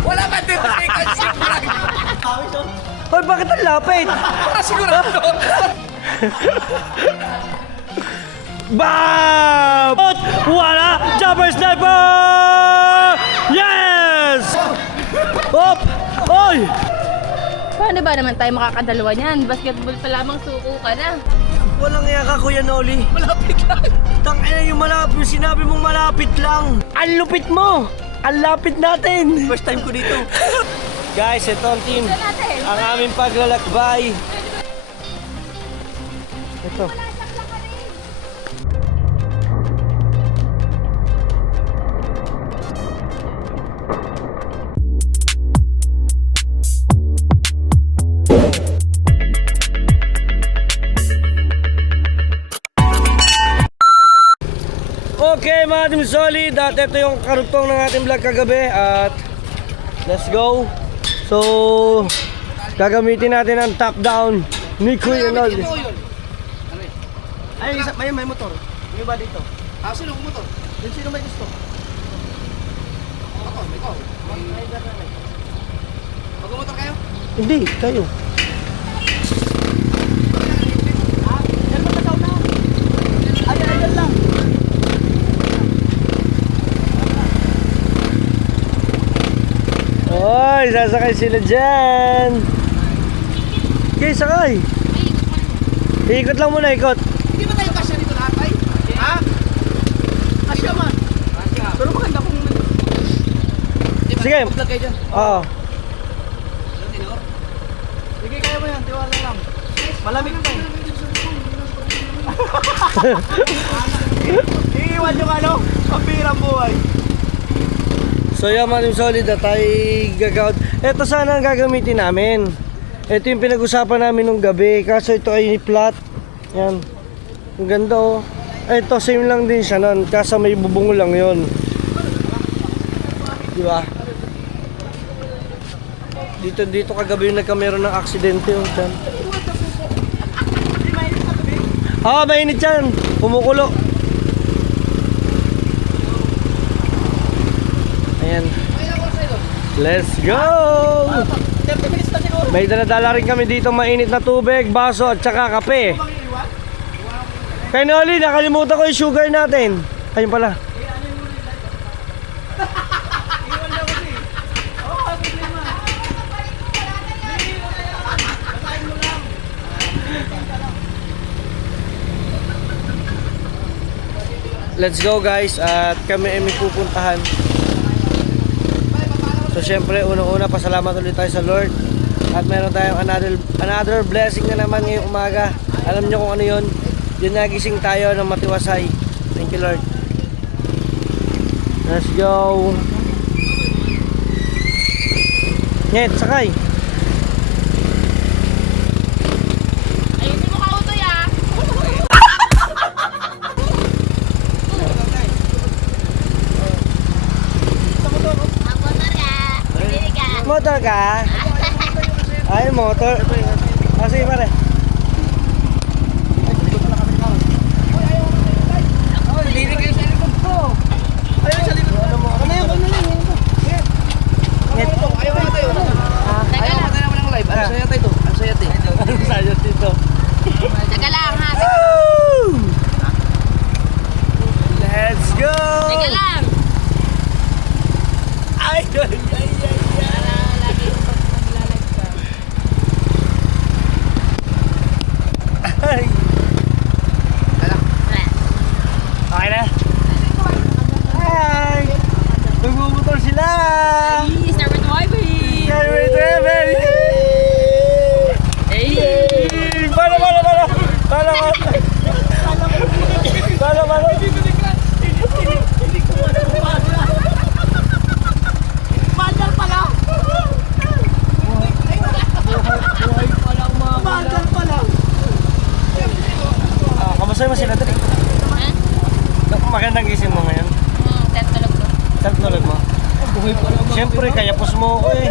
Wala ba 30 seconds? Hoy, bakit ang lapit? Para sigurado. Bam! Wala! Jumper sniper! Yes! Hop! Oy! Paano ba naman tayo makakadalawa niyan? Basketball pa lamang suko ka na. Walang iya ka, Kuya Noli. Malapit lang. Tangina yung malapit, yung sinabi mong malapit lang. Ang lupit mo! Ang lapit natin! First time ko dito. Guys, ito ang team. Ang aming paglalakbay. Ito. Okay mga team solid, at ito yung karugtong ng ating vlog kagabi at let's go. So gagamitin natin ang top down ni Kuya Noli. Ay, may motor. Yung iba dito. Sino ang motor? Yung sino may gusto? Ako, ikaw. Mag-motor kayo? Hindi, kayo. Ayan lang. Oy, sasakay sila dyan. Okay, sakay. Ikot lang muna, ikot. Hindi ba tayo kasya dito lahat, ay? Ha? Kasya man. Pero maganda kung... Sige. Mag-vlog kayo dyan. Oo. Sige, kaya mo yan. Tiwala lang. Malamig pa eh. Iiwan yung ano? Kapirang buhay. So yan mga team solid, at tayo gagawin. Ito sana ang gagamitin namin. Ito yung pinag-usapan namin nung gabi. Kaso ito ay flat. Yan. Ang ganda oh. Ito same lang din siya nun. Kaso may bubungo lang yon. Di ba? Dito kagabi yung nagkameron ng aksidente yung dyan. Mainit yan. Kumukulo. Ayan. Let's go! May dala rin kami dito mainit na tubig, baso at saka kape. Kay Noli, nakalimutan ko yung sugar natin. Ayun pala. Let's go guys, at kami ay may pupuntahan. So syempre unang-una pasalamat ulit tayo sa Lord. At meron tayong another blessing na naman ngayong umaga. Alam nyo kung ano yun? Yun, nagising tayo ng matiwasay. Thank you Lord. Let's go. Net, sakay. Ayusin mo ka utoy ah. Motor ka? Ay, motor. Sige pare. Hindi kayo sa likod ko. Ayaw sa likod. Ano yun? Ayaw na tayo. Ayaw na tayo ng live. Ano saya tayo? Ano saya tayo? Ano sa'yo dito? Teka lang ha. Let's go! Teka lang. Ay, ay, ay, ay. Lagi yung pag-live ka. Ay. Okay na? Hi! Nagmumotor sila! Start with driving. Highway travel! Hey! Para! Bandal pala! Bandal pala! Kamusta mo sila dali? Magandang gising mo ngayon? Tet tulog ko. Saan tulog mo? Siyempre, kaya pus mo ako eh.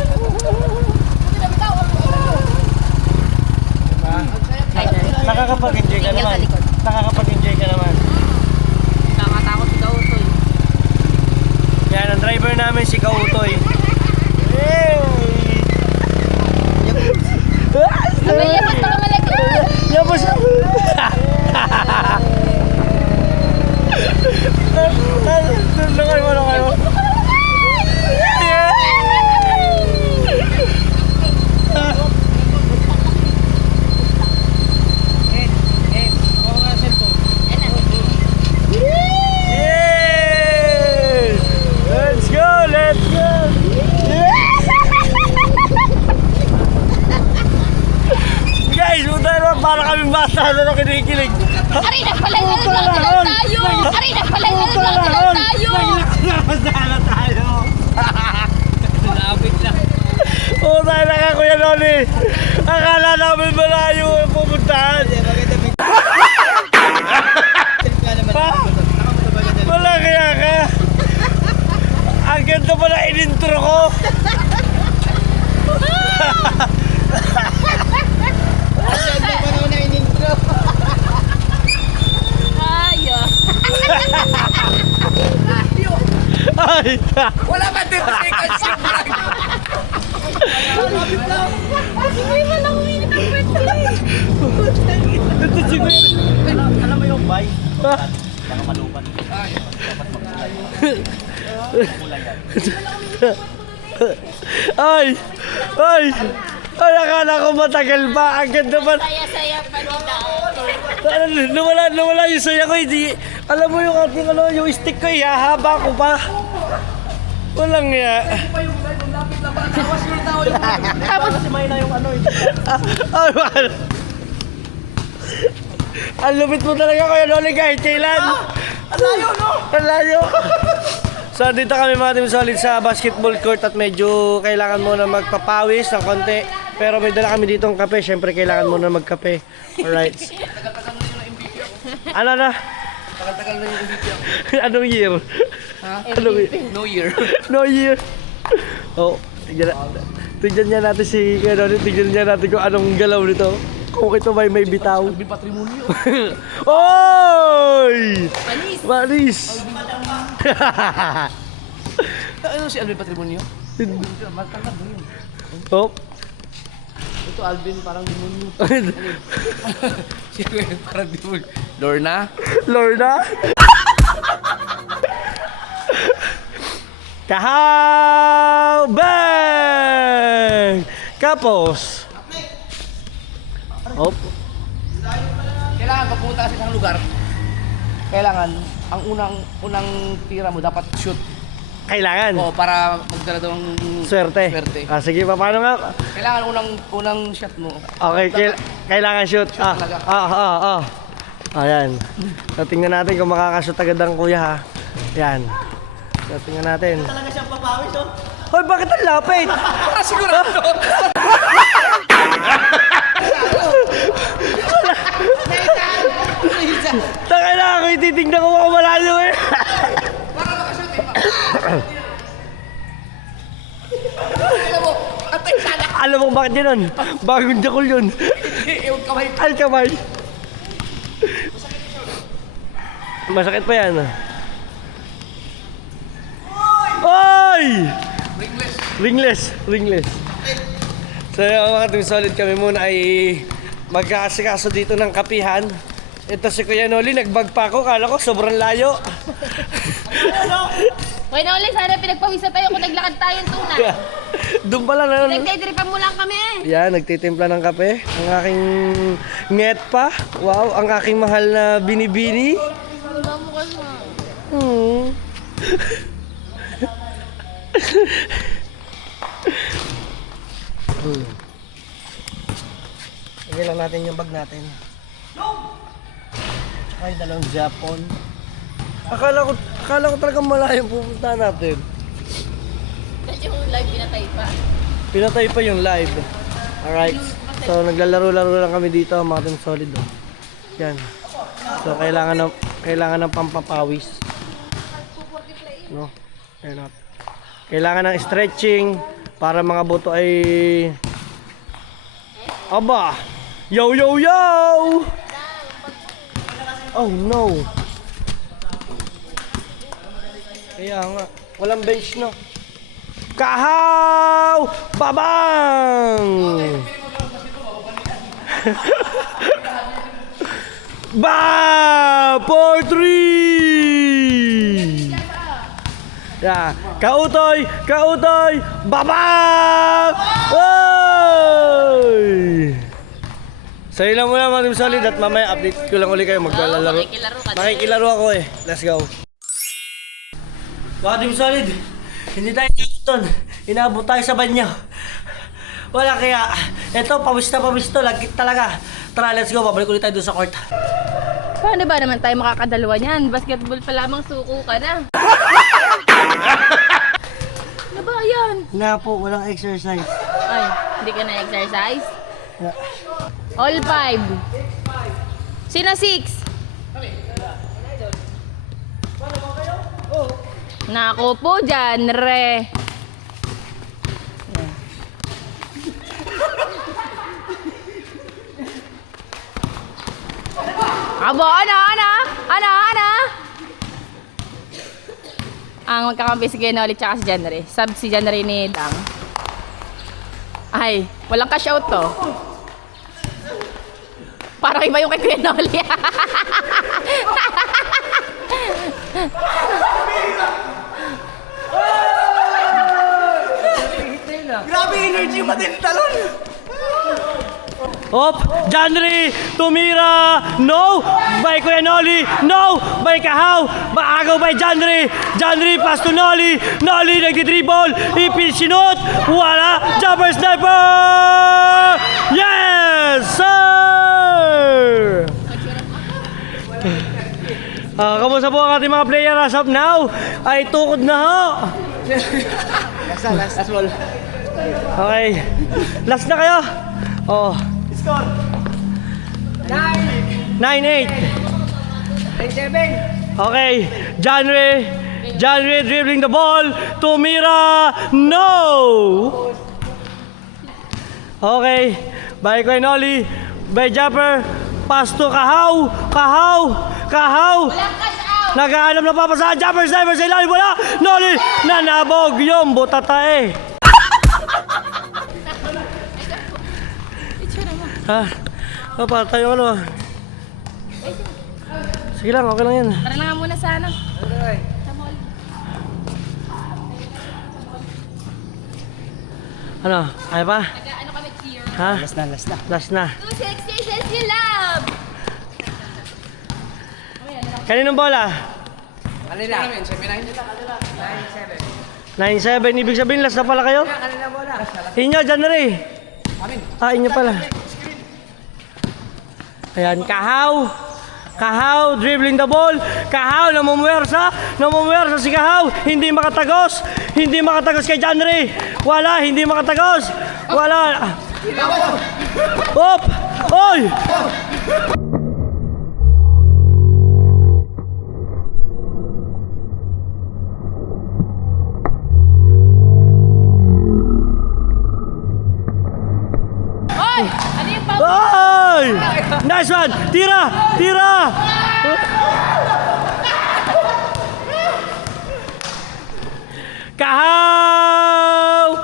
Diba? Nakakapag-enjoy ka Tingnan naman. sa likod. Nakakapag-enjoy ka naman. Nakatakot si Kautoy. Yan, ang driver namin si Kautoy. Yay! Mayabot na malaga. Yapos! Lungay mo, lungay mo. Yay! Let's go! Let's go! Guys, punta naman para kaming bata na kinikilig. Aray na pala, naglalaro tayo. Aray na pala, naglalaro tayo. Masala tayo. Lapit lang. Oo, tayo na ka, Kuya Noli. Akala namin malayo ang pupuntahan. Pa? Wala kaya ka. Ang ganda pala in-intro ko. Ayo. Ay! Wala ba din seconds yung vlog? Lapit lang. Hindi mo lang uminit ang birthday. Ito siguro. Alam mo yung bay? Ha? Baka malupan. Ay, dapat magkulay. Ay! Ay! Ay, akala ko matagal pa. Ang ganda pa. Saya-saya pa nila. Nawala yung saya ko. Hindi. Alam mo yung ating ano, yung stick ko, hahaba ko pa. Walang ya. Tapos, Kasi may na yung ano eh. Ay, mahal. Ang lupit mo talaga, Kuya Noli, kahit kailan. Ang layo, no? Ang layo. So, dito kami mga Team Solid sa basketball court at medyo kailangan mo na magpapawis ng konti. Pero may dala kami dito ng kape. Siyempre, kailangan mo na magkape. Alright. Ano na? Tagal-tagal na yung MVP ako. Anong year? Ha? Anong year? No year. No year. Oh, tignan niya natin si Kuya, tignan niya natin kung anong galaw nito. Kung ito may bitaw. Alvin Patrimonio. Oy! panis. Maris! Ano si Alvin Patrimonio? Matanda mo yun. Oh. Ito Alvin parang demonyo. Si Alvin parang demonyo. Lorna? Lorna? Kahaw! Bang! Kapos! Oh. Kailangan pagpunta ka sa isang lugar. Kailangan ang unang tira mo dapat shoot. Kailangan. O para magdala daw ng Swerte. Swerte. Ah, sige, paano nga? Kailangan unang shot mo. Okay, kailangan shoot. Shoot talaga. Ayan. So, tingnan natin kung makakashoot agad ang kuya, ha. Yan. So, tingnan natin. Talaga siyang papawis, oh. Hoy, bakit ang lapit? Para sigurado. Taka na ako, ititignan ko kung malayo eh. Para makashoot eh. Alam mo, atay sana. Alam mo bakit yun? Bagong jakol yun. Ewan kamay. Ay, kamay. Masakit pa yan. Oy! Ringless. So yung mga Team Solid, kami muna ay magkakasikaso dito ng kapihan. Ito si Kuya Noli, nagbag pa ako, kala ko sobrang layo. Kuya Noli, sana pinagpawisan tayo kung naglakad tayo ng tuna. Doon pala na. Nagdidripan mo lang kami. Yan, nagtitimpla ng kape. Ang aking nget pa. Wow, ang aking mahal na binibini. Wala mo kasi. Lagyan lang natin yung bag natin. Tsaka yung dalawang Japon. Akala ko talagang malayong pupunta natin. Kasi yung live pinatay pa. Pinatay pa yung live. Alright. So naglalaro-laro lang kami dito, mga Team Solid. Oh. Yan. So kailangan ng pampapawis. No? Kaya not. Kailangan ng stretching para mga buto ay aba. Yo! Oh no. Kaya nga, walang bench no. Kahaw! Babang! Ba! 4-3! Yeah. Kautoy! Kautoy! Babang! Oy! Sa'yo lang muna mga Team Solid at mamaya update ko lang ulit kayo maglalaro. Makikilaro ako eh. Let's go. Mga Team Solid, hindi tayo doon. Inaabot tayo sa banyo. Wala kaya. Eto, pawis to. Lagkit talaga. Tara, let's go. Babalik ulit tayo doon sa court. Paano ba naman tayo makakadalawa niyan? Basketball pa lamang suko ka na. Ano ba yan? Na po, walang exercise. Ay, hindi ka na-exercise? All 5. Sino 6? Nako po dyan, re. Abo, ano? Ang magkakampi si Genoli tsaka si Janre. Sub si Janre ni Dang. Ay, walang cash out to. Parang iba yung kay Genoli. Grabe energy mo din talon! Op! Janry! Tumira! No! By Kuya Noli! No! By Kahaw! Maagaw by Janry! Janry pass to Noli! Noli nagdi-dribble! Ipinsinot! Wala! Jumper sniper! Yes! Sir! Kamusta po ang ating mga player as of now? Ay tukod na ho! Last ball. Okay. Last na kayo? Oh. Score! 9! 9-8. 9-7! Okay, Janre dribbling the ball, Tumira, no! Okay, by Quinoli, by Japper, pass to Kahaw, naghahanap na papasahan, Japper, sniper sa ilalim, wala, Noli, nanabog yung butatae. Ha? Para tayo ano? Sige lang, okay lang yan. Tara na nga muna sa ano. Ano? Kaya pa? Ano kami cheer? Ha? Last na. 2 6 you love! Kaninong bola? Kanila. 9-7. Ibig sabihin, last na pala kayo? Kanila bola. Inyo, Janre. Amin. Inyo pala. Ayan, Kahaw, dribbling the ball. Kahaw, namumuwersa si Kahaw. Hindi makatagos kay Janre. Wala, hindi makatagos. Wala. Op! Oy! Hoy! Ano yung pang... Oy! Nice one! Tira! Kahaw!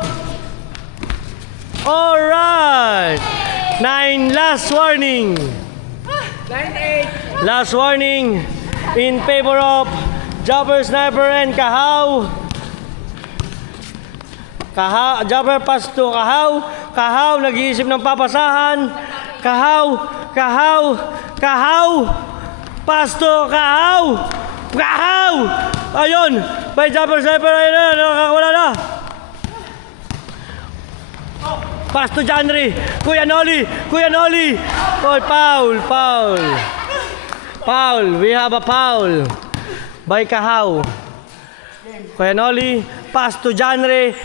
Alright! 9, last warning. 9-8! Last warning in favor of Jumper Sniper and Kahaw. Jumper pass to Kahaw. Kahaw nag-iisip ng papasahan. Kahaw. Pass to Kahaw. Ayun. By Jumper Sniper. Ayun na. Nakakawala na. Pass to Janry. Kuya Noli. Oy, foul. We have a foul. By Kahaw. Kuya Noli. Pass to Janre,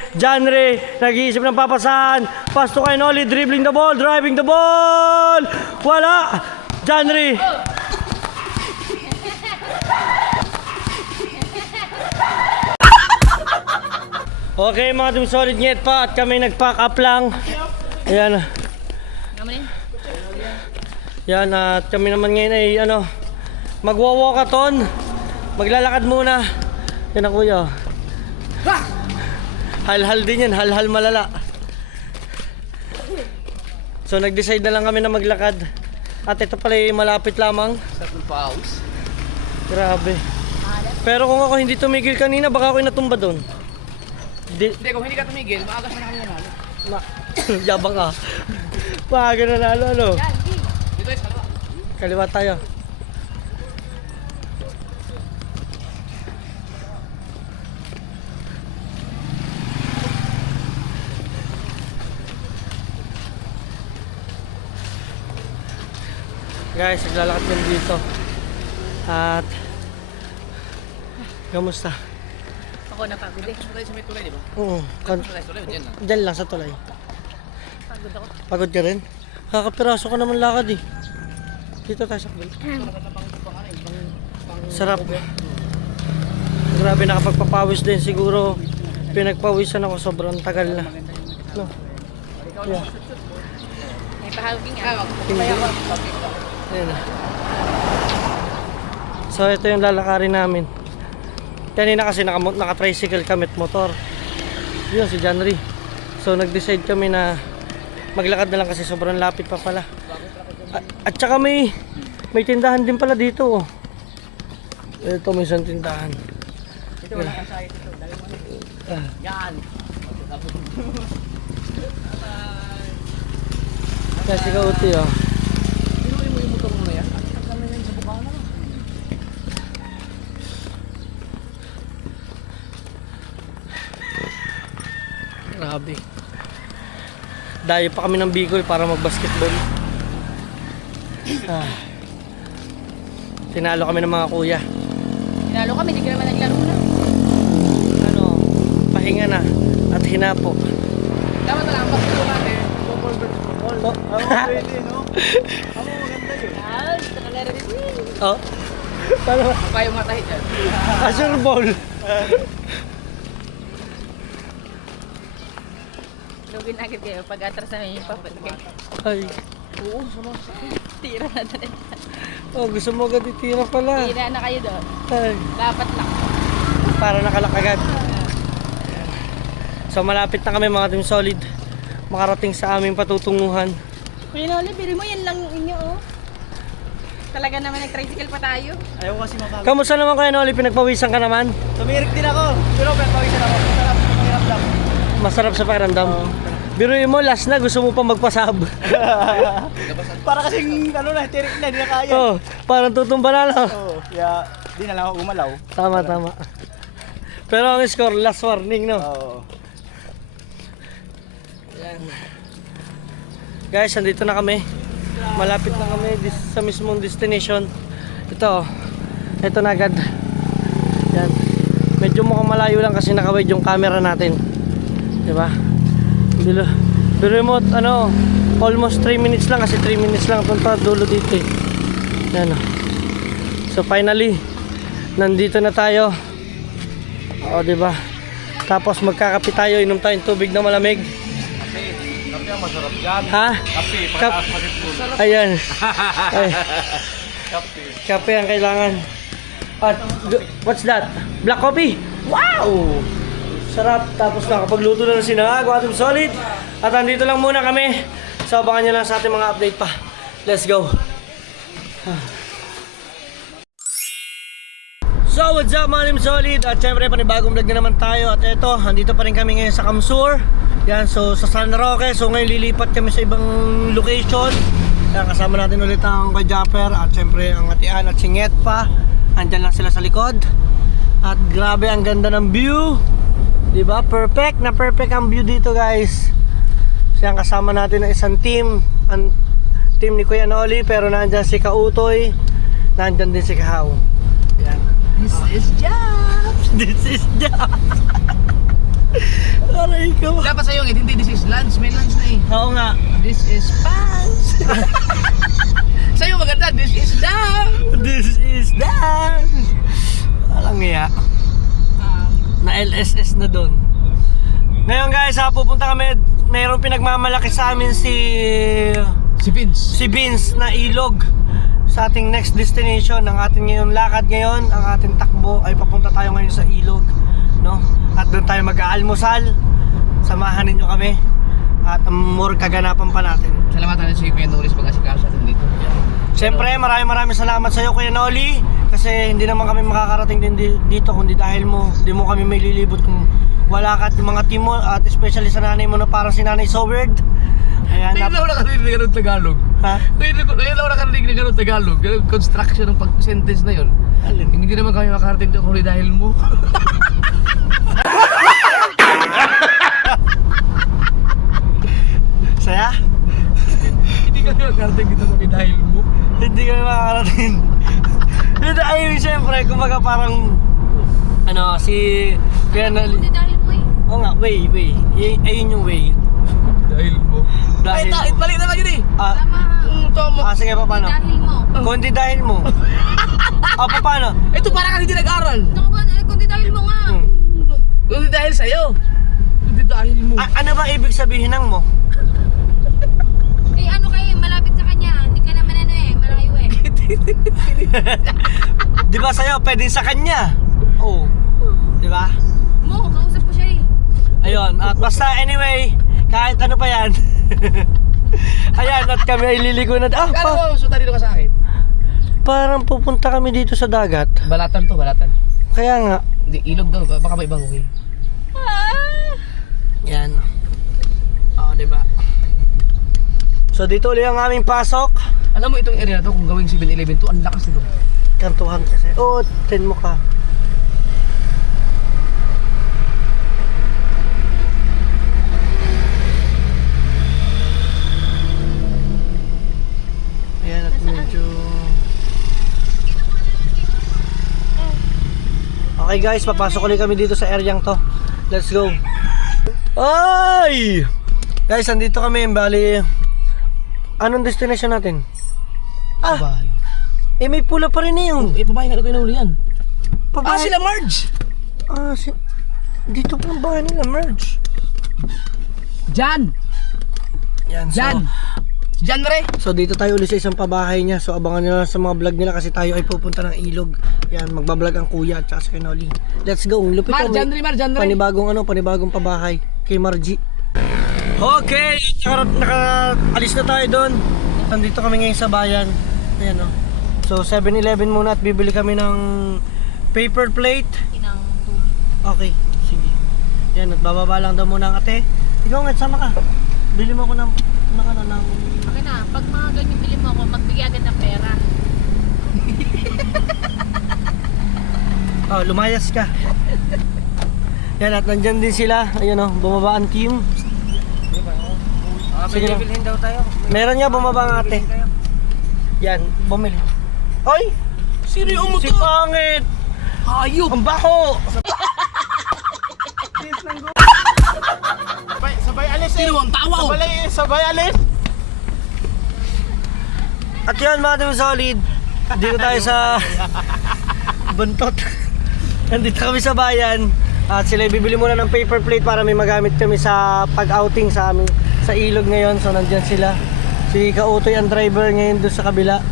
nag-iisip ng papasahan. Pass to Kuya Noli, dribbling the ball, driving the ball. Wala. Janre. Okay mga Team Solid, nyet pa at kami nag-pack up lang. Ayan. Yan at kami naman ngayon ay magwa-walkathon. Maglalakad muna. Yan na kuya. Hal-hal din yan, hal-hal malala. So nag-decide na lang kami na maglakad. At ito pala ay malapit lamang. Sa pulpaus. Grabe. Pero kung ako hindi tumigil kanina, baka ako'y natumba doon. Hindi, kung hindi ka tumigil, maagas na kami nanalo. Yabang ka. Maaga nanalo, ano? Dito is kalawa. Kaliwa tayo. Guys, naglalakad kami dito. At kamusta? Ako napagod eh. Tapos tayo sa may tulay, di ba? Oo, Tapos tayo sa tulay, dyan lang. dyan lang sa tulay. Pagod ako. Pagod ka rin? Kakapiraso ka naman lakad eh. Dito tayo sa kabila. Sarap. Grabe, nakapagpapawis din. Siguro pinagpawisan ako, sobrang tagal na. No? Yeah. May pahaging Hindi. Ayan na. So ito yung lalakarin namin. Kanina kasi naka-tricycle kami at motor. Yun si John Ray. So nag-decide kami na maglakad na lang kasi sobrang lapit pa pala. At saka may tindahan din pala dito. Oh. Ito may isang tindahan. Ito wala kang sahit ito. Dahil mo yan. Kasi kauti oh. Pinuwi mo yung motor mo na yan. At kami na yung sa bukana. Grabe. Dayo pa kami ng Bicol para mag-basketball. Tinalo kami ng mga kuya. Tinalo kami, hindi ka naman naglaro na. Ano, pahinga na at hinapo. Dapat na lang ang bakito natin. Ball versus ball. Oh. Pwede, no? Maganda yun. Yan, nakalaro din. Oh. Paano? Kaya matahi dyan. Azure ball. Lugin agad kayo pag atras namin yung papat. Ay. Oo, sama. Tira na dali. Oh, gusto mo agad itira pala. Tira na kayo doon. Ay. Dapat lang. Para nakalak agad. So malapit na kami mga Team Solid. Makarating sa aming patutunguhan. Kuya Noli, bili mo yan lang inyo oh. Talaga naman nag-tricycle pa tayo. Ayaw kasi mapagod. Kamusta naman kayo Noli? Pinagpawisan ka naman? Tumirik din ako. Pero pagpawisan ako. Masarap. Mahiramdam. Masarap sa pakiramdam. Biruin mo, last na gusto mo pa magpasab. Para kasing ano na, tirik na, hindi na kaya. Oh, parang tutumba na lang. Oo, kaya di na lang ako gumalaw. Tama, tama. Pero ang score, last warning, no? Oo. Guys, andito na kami. Malapit na kami sa mismong destination. Ito na agad. Yan. Medyo mukhang malayo lang kasi nakawide yung camera natin. Diba? Pero mo, ano, almost 3 minutes lang kasi 3 minutes lang punta dulo dito eh. Yan o. So finally, nandito na tayo. O, diba? Tapos magkakape tayo, inom tayong tubig na malamig. Kape ang masarap dyan. Ha? Kape, Kap- basketball. Ayan. Ay, Kape. kape ang kailangan. At, what's that? Black coffee? Wow! Sarap. Tapos nakapagluto na ng sinangag, Team Solid. At andito lang muna kami. So abangan nyo lang sa ating mga update pa. Let's go. So what's up mga Team Solid? At syempre panibagong vlog na naman tayo. At eto, andito pa rin kami ngayon sa Kamsur. Yan, so sa San Roque. So ngayon lilipat kami sa ibang location. Yan, kasama natin ulit ang kay Japper. At syempre ang Atian at Singet pa. Andyan lang sila sa likod. At grabe ang ganda ng view. Diba? Perfect na perfect ang view dito guys. Siya kasama natin ng isang team. Ang team ni Kuya Noli. Pero nandyan si Kautoy. Nandyan din si Kahaw. Yan. This is Jobs! This is Jobs! Aray ko. Dapat sa'yo, hindi this is lunch. May lunch na eh. Oo nga. This is pants! Sa'yo maganda, this is down! This is dance! Walang iya. Na LSS na doon. Ngayon guys, pupunta kami. Mayroong pinagmamalaki sa amin Si Vince. Vince na ilog sa ating next destination. Ang ating ngayong lakad ngayon, ang ating takbo ay papunta tayo ngayon sa ilog, no? At doon tayo mag-aalmusal samahan ninyo kami at more kaganapan pa natin. Salamatan natin si Kuya Noris pag-asikaso natin dito. Siyempre, maraming salamat sa iyo, Kuya Noli, kasi hindi naman kami makakarating din dito kundi dahil mo, hindi mo kami may lilibot kung wala ka at yung mga team mo at especially sa nanay mo na parang si Nanay So Weird. Ayan, Ngayon lang ako nakarinig na ganun Tagalog. ha? Ngayon lang ako nakarinig na ganun Tagalog. Ganun construction ng pag-sentence na yun. Alin? Hindi naman kami makarating doon kundi dahil mo. Saya? Hindi kami makarating dito kundi dahil mo. Hindi kami makakarating. Hindi, ayun, siyempre, kumbaga parang ano, si Kuya Noli. Hindi dahil mo eh. Oo nga, way. Ayun yung way. Dahil mo. Dahil Ay, mo. balik naman yun eh. Ah, Tama. sige pa, paano? Dahil mo. Kundi dahil mo. Paano? Ito parang ka hindi nag-aral. Ano ba? Kundi dahil mo nga. Hmm. Kundi dahil sa'yo. Kundi dahil mo. Ano ba ibig sabihin ng mo? Eh ano kayo, malapit sa kanya. Hindi ka naman ano eh, malayo eh. Di ba sa'yo, pwedeng sa kanya? Oo. Di ba? Mo, kausap ko siya eh. Ayun, at basta anyway, kahit ano pa yan. Ayan, at kami ay liligo na. Kala mo, suta dito ka sa akin. Parang pupunta kami dito sa dagat. Balatan to, balatan. Kaya nga, Hindi, ilog daw. Baka may ibang okay. yan. Oo, diba? So dito ulit ang aming pasok. Alam mo itong area na to, kung gawing 7-Eleven to, ang lakas nito. Kantuhan kasi. Oo, 10 mo ka. Ayan, at medyo... Okay guys, papasok ulit kami dito sa areang to. Let's go. Ay! Guys, andito kami. Bali, anong destination natin? Babae. May pula pa rin eh yun. Babae nga ito yung nahuli yan. Pabahay. Sila Marge! Dito po ang bahay nila, Merge. Jan! Yan, Jan! Jan re! So dito tayo ulit sa isang pabahay niya. So abangan nyo lang sa mga vlog nila kasi tayo ay pupunta ng ilog. Yan, magbablog ang kuya at saka si Kenoli. Let's go. Lupit Mar, to, Jan re, Mar, Jan re! Panibagong pabahay kay Margie. Okay, nakaalis na tayo doon. Nandito kami ngayon sa bayan. Ayan o. So 7-Eleven muna at bibili kami ng paper plate. Inang Okay, sige. Yan, at bababa lang daw muna ang ate. Ikaw nga, sama ka. Bili mo ako ng Okay na, pag mga ganyan bili mo ako, magbigay agad ng pera. Oh, lumayas ka. Yan, at nandyan din sila. Ayun o, bumaba ang team. Sige na. Bilhin daw tayo. Meron nga bumaba ang ate. Yan, bumili. Oy! Sino yung Si Pangit! Hayop! Ang bako! Sabay alis eh. Sino ang tawa? Sabay alis. At yan mga team solid. Dito tayo sa Buntot. Nandito kami sa bayan. At sila bibili muna ng paper plate para may magamit kami sa pag-outing sa amin sa ilog ngayon. So nandyan sila. Si Kautoy ang driver ngayon doon sa kabila.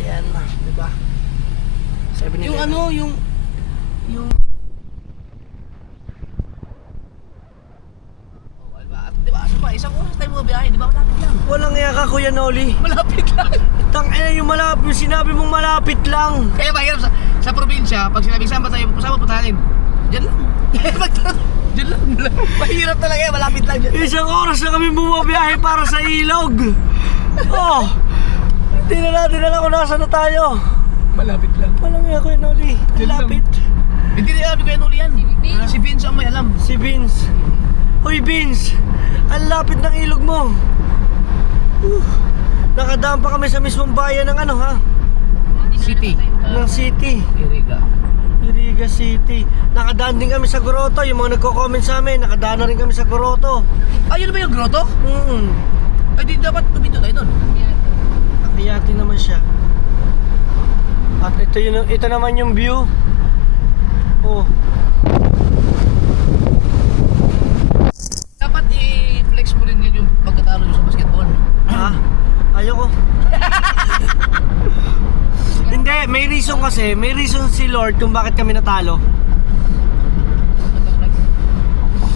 Ayan na, diba? 7-Eleven. Yung ano, yung... Di ba? Asa pa? Isang oras tayo mga biyahe, di ba? Malapit lang. Walang iya ka, Kuya Noli. Malapit lang. Tangina yung malapit, yung sinabi mong malapit lang. Kaya mahirap sa probinsya, pag sinabi saan ba tayo, saan ba puntahan? Diyan lang. Diyan lang. Mahirap talaga yan, malapit lang dyan. Isang oras na kami bumabiyahe para sa ilog. Oh, hindi na natin alam kung nasa na tayo. Malapit lang. Walang iya, Kuya Noli. Ang lapit. Hindi na alam ko yan uli yan. Si Vince ang may alam. Si Vince. Hoy Vince, ang lapit ng ilog mo. Nakadaan pa kami sa mismong bayan ng ano ha? City. Ng city. Iriga City. Nakadaan din kami sa Grotto. Yung mga nagko-comment sa amin, nakadaan na rin kami sa Grotto. Ayun ba yung grotto? Ay di dapat tumito tayo doon. Nakayati naman siya. At ito naman yung view. Oh. Dapat i-flex mo rin yan yung pagkatalo nyo sa basketball. Ha? Ayoko. Hindi, may reason kasi. May reason si Lord kung bakit kami natalo.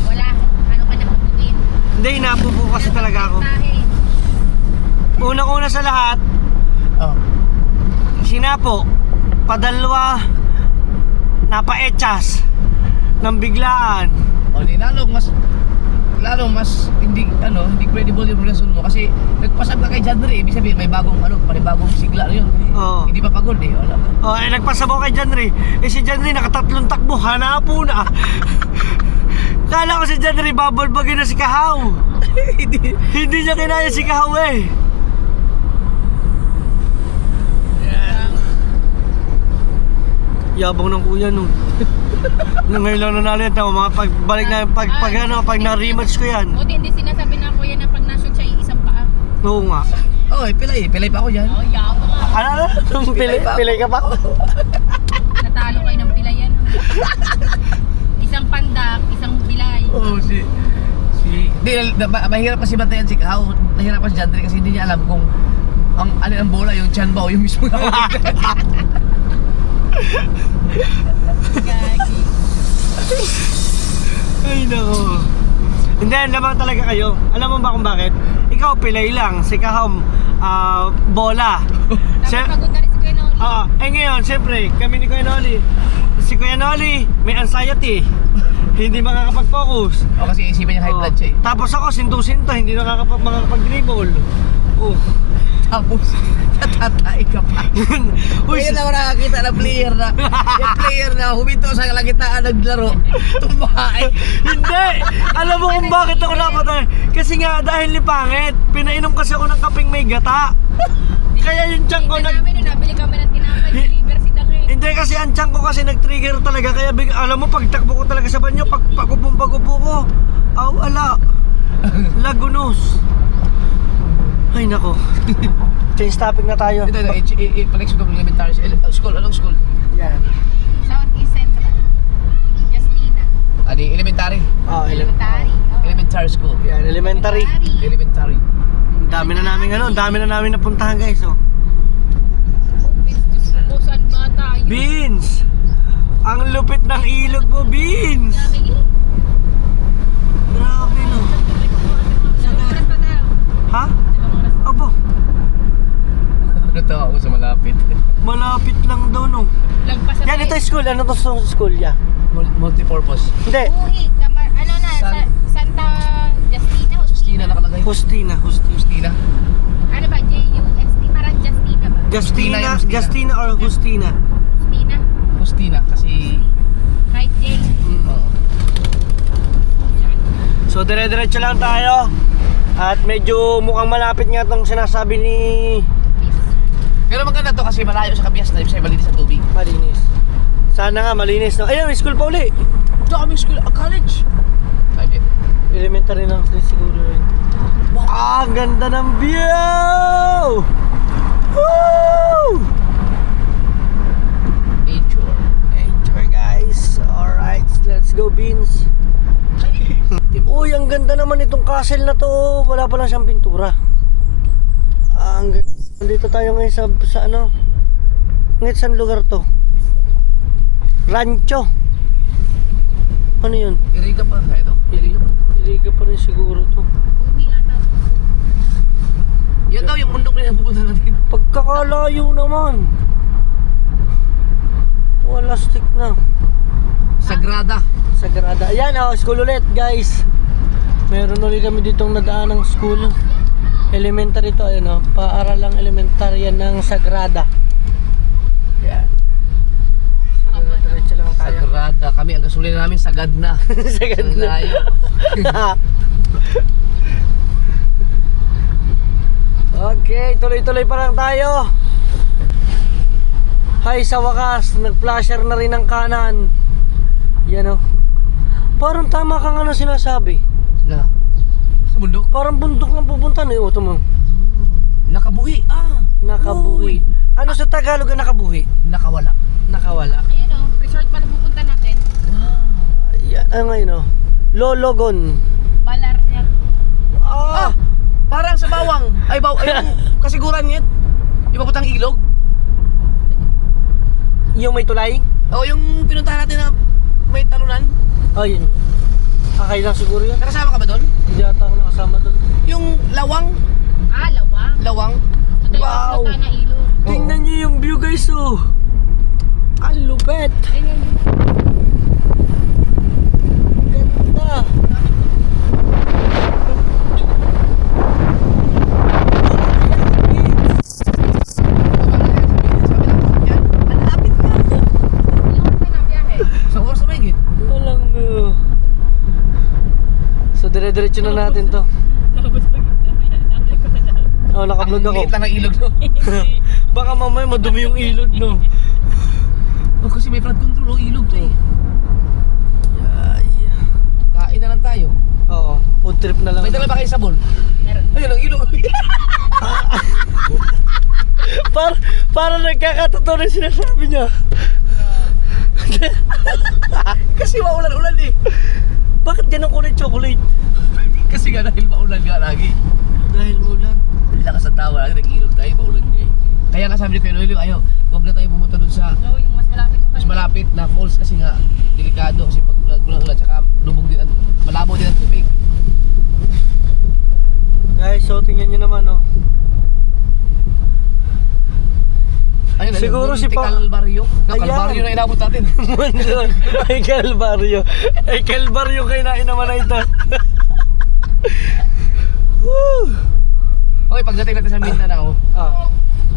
Wala. Ano ka na? Hindi, inapo po kasi talaga ako. Unang-una sa lahat, Oh. sinapo, padalwa, napaechas, ng biglaan. O di lalong mas hindi credible yung relasyon mo kasi nagpasab ka kay John Ray, ibig sabihin may bagong panibagong sigla yun. Oo. Hindi pa pagod eh, wala pa. Oh, nagpasabaw kay Janry. Si Janry nakatatlong takbo, hanapo na. Kala ko si Janry babalbagin na si Kahaw. Hindi niya kinaya si Kahaw eh. Yabang ng kuya no. Nung ngayon lang nanalo yan, mga pagbalik na, pag na-rematch ko yan. Buti hindi sinasabi na kuya na pag na-shoot siya isang paa. Oo nga. Oh, pilay pa ako diyan. Oh, yawa ka. Ano? Pilay ka pa? Natalo kayo ng pilayan. Isang pandak, isang bilay. Oh, mahirap kasi bantayan si Kahaw. Nahirapan si John Ray kasi hindi niya alam kung alin ang bola, yung chan ba o yung mismo na Gagi. Ay nako. Hindi, lamang talaga kayo. Alam mo ba kung bakit? Ikaw pilay lang, si Kaham bola. Dapat pagod na rin si Kuya Noli. Ngayon, siyempre, kami ni Kuya Noli. Si Kuya Noli, may anxiety. Hindi makakapag-focus. O kasi isipan niya high blood siya eh. Tapos ako, sinto-sinto, hindi makakapag-dribble. Tapos, natatay ka pa. Uy, Ngayon na nakakita na player na, yung player na huminto sa kalangitaan naglaro, tumahay. Hindi! Alam mo kung bakit ako napatay? Kasi nga, dahil ni Pangit, pinainom kasi ako ng kaping may gata. Kaya yung tiyan ko Namin nung nabili kami ng tinapay, deliver si Dangay. Hindi kasi ang tiyan ko kasi nag-trigger talaga. Kaya alam mo, pagtakbo ko talaga sa banyo, pagupo ko. Ala. Lagunos. Ay nako. Change topic na tayo. Ito, pag-explain ko ng elementary school. Anong school? Yan. Southeast Central. Justina. Elementary. Elementary. Elementary school. Yan, elementary. Elementary. Ang dami na namin napuntahan guys. Oh. Saan ba tayo? Beans! Ang lupit ng ilog mo, Beans! Grabe no. Oras pa daw. Ha? Abo, Natawa ako sa malapit. malapit lang daw no. Lagpas sa Yan, ito yung school. Ano to sa school ya? Multipurpose. Hindi. Uy, Santa Justina. Justina nakalagay. Justina. Justina. Ano ba? J-U-S-T? Parang Justina ba? Justina yung Justina. Justina or Justina? Justina? Justina kasi... Right, J. Oo. So dire-diretso lang tayo. At medyo mukhang malapit nga itong sinasabi ni Pero maganda to kasi malayo sa Kabias na sa malinis ang tubig. Malinis. Sana nga malinis no. Ayun, may school pa uli. Ito kami school, college. Ay, hindi. Elementary lang siguro yun. Ang ganda ng view! Woo! Nature guys. Alright, let's go Beans. Uy, ang ganda naman itong castle na to. Wala pa lang siyang pintura. Ang ganda. Dito tayo ngayon sa ano? Ngayon saan lugar to? Rancho. Ano yun? Iriga pa na ito? Iriga pa rin siguro to. Uwi ata. Yan daw yung bundok na pupunta natin. Pagkakalayo naman. Wala stick na. Sagrada. Sagrada. Ayan school ulit guys. Meron ulit kami ditong nadaan ng school. Elementary to, ayun paaralang elementary yan ng Sagrada. Yan. Diretso lang tayo. Sagrada. Kami ang gasolina namin sagad na. Sagad na. Layo. Okay, tuloy-tuloy pa lang tayo. Hay, sa wakas, nag-flasher na rin ang kanan. Yan Parang tama kang ano sinasabi. Na. Sa bundok? Parang bundok ng pupunta na ito mo. Nakabuhi. Nakabuhi. Ano sa Tagalog ang nakabuhi? Nakawala. Nakawala. Ayun resort pala pupunta natin. Yan, ngayon Lologon. Balar niya. Parang sa bawang. Ay, yung kasiguran niya. Yung papuntang ilog. Yung may tulay? O yung pinuntahan natin na may talunan. Oh, yun. Akay lang siguro yan. Nakasama ka ba doon? Hindi ata ako nakasama doon. Yung lawang. Ah, lawang. Lawang. Ito Wow. yung na ilog. Tingnan niyo yung view guys oh. Ang lupet. Ayun yung Ganda. Ang lapit ka ako. yung pinabiyahe. Sa oras na mahigit. Walang So dire-diretso na natin to. Oh, naka-vlog Ang ako. liit lang ng ilog, no? Baka mamaya madumi yung ilog, no? Oh, kasi may flood control, ilog to eh. Kain na lang tayo. Oo, food trip na lang. May dala ba kayo sabon? Ayun ang ilog. Para nagkakatotoo na sinasabi niya. Kasi maulan-ulan eh. Bakit ganun kulay chocolate? Kasi nga dahil maulan nga lagi. Dahil ulan. Lakas ang tawa lagi, nag-ilog tayo, maulan nga eh. Kaya nga sabi ni Kuya Noelio, ayaw, huwag na tayo pumunta dun sa So, yung mas malapit yung mas malapit na falls kasi nga delikado kasi pag ulan-ulan tsaka lubog din, malabo din ang tubig. Guys, so tingnan nyo naman, oh. Ayun, Siguro si Pa- Calvario. No, Ayan. Calvario na inabot natin. Ay, Calvario. Ay, Calvario kayo na naman na ito. Woo! Okay, pagdating natin sa Mindanao,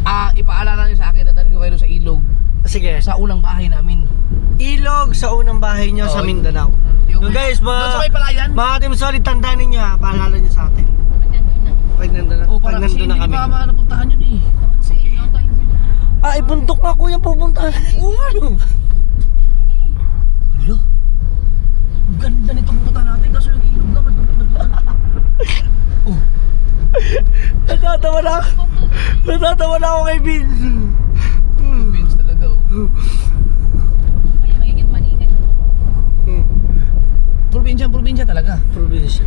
Ah, ipaalala niyo sa akin na dali ko kayo sa ilog sige. sa unang bahay namin. Ilog sa unang bahay nyo sa Oo. Mindanao. So guys, doon sa may palayan. mga Team Solid, tandaan ninyo ha, paalala nyo sa atin. Pag nandun na, Oh, pag para kasi nandun na hindi kami. pa napuntahan yun eh. Ay, bundok nga kuya pupuntahan. Oo nga no. Alo. Ganda nitong pupunta natin kaso yung ilog na Oh. Natatawa na ako. Natatawa na ako kay Vince. Vince talaga oh. Probinsya talaga. Probinsya.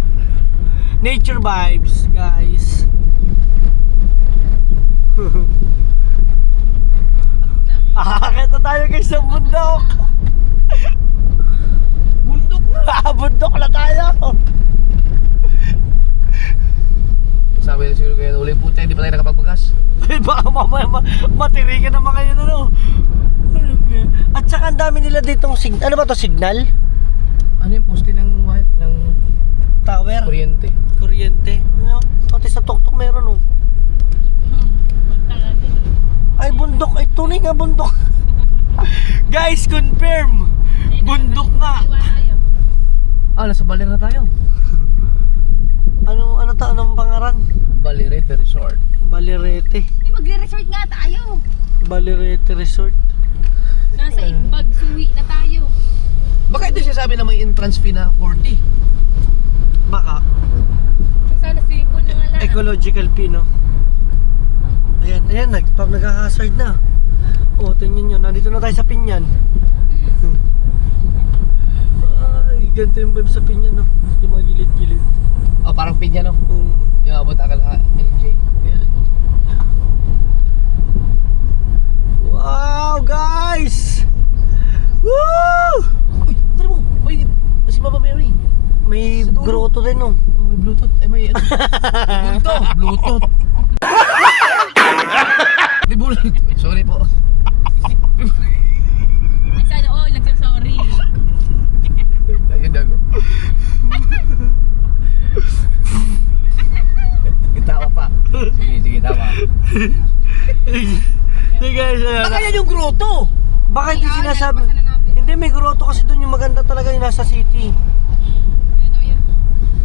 Nature vibes, guys. Akakit na tayo guys sa bundok. Bundok na. Bundok na tayo. Sabi na siguro kaya ulit puti, hindi pa tayo nakapagbagas. Baka mamaya matirikan naman kayo na no. At saka ang dami nila ditong signal. Ano ba to, signal? Ano yung poste ng white ng Tower? kuryente? Kuryente. Ano? Pati sa tuktok meron oh. Ay bundok, ay tunay nga bundok. Guys, confirm. Bundok nga. Nasa Baler na tayo. Anong pangaran? Balerete Resort. Balirete. Magre-resort nga tayo. Balirete Resort. Nasa Igbag, suwi na tayo. Baka ito siya sabi na may entrance fee na 40. Baka. Sana swimming pool na nga lang. Ecological fee, no? Ayan, nag-hazard na. Oh, tingnan nyo, nandito na tayo sa Pinyan. Ay, ganito yung vibe sa Pinyan, no? Yung mga gilid-gilid. Oh, parang pinya no? Yung abot akal ha, LJ. Wow, guys! Woo! Uy, tara mo! Uy, si Mama Mary. May Sa dulo. grotto din, no? Oh, may Bluetooth. Ay, may ano? Bluetooth. May Bluetooth. Sorry po. Ay, sana all, nagsasorry. Ayun dago. Gitawa pa. Sige, tawa. Hey guys, Baka yan yung grotto. baka hindi Ay, sinasabi. nalagpasan na natin. Hindi, may grotto kasi doon yung maganda talaga yung nasa city. Ano yun?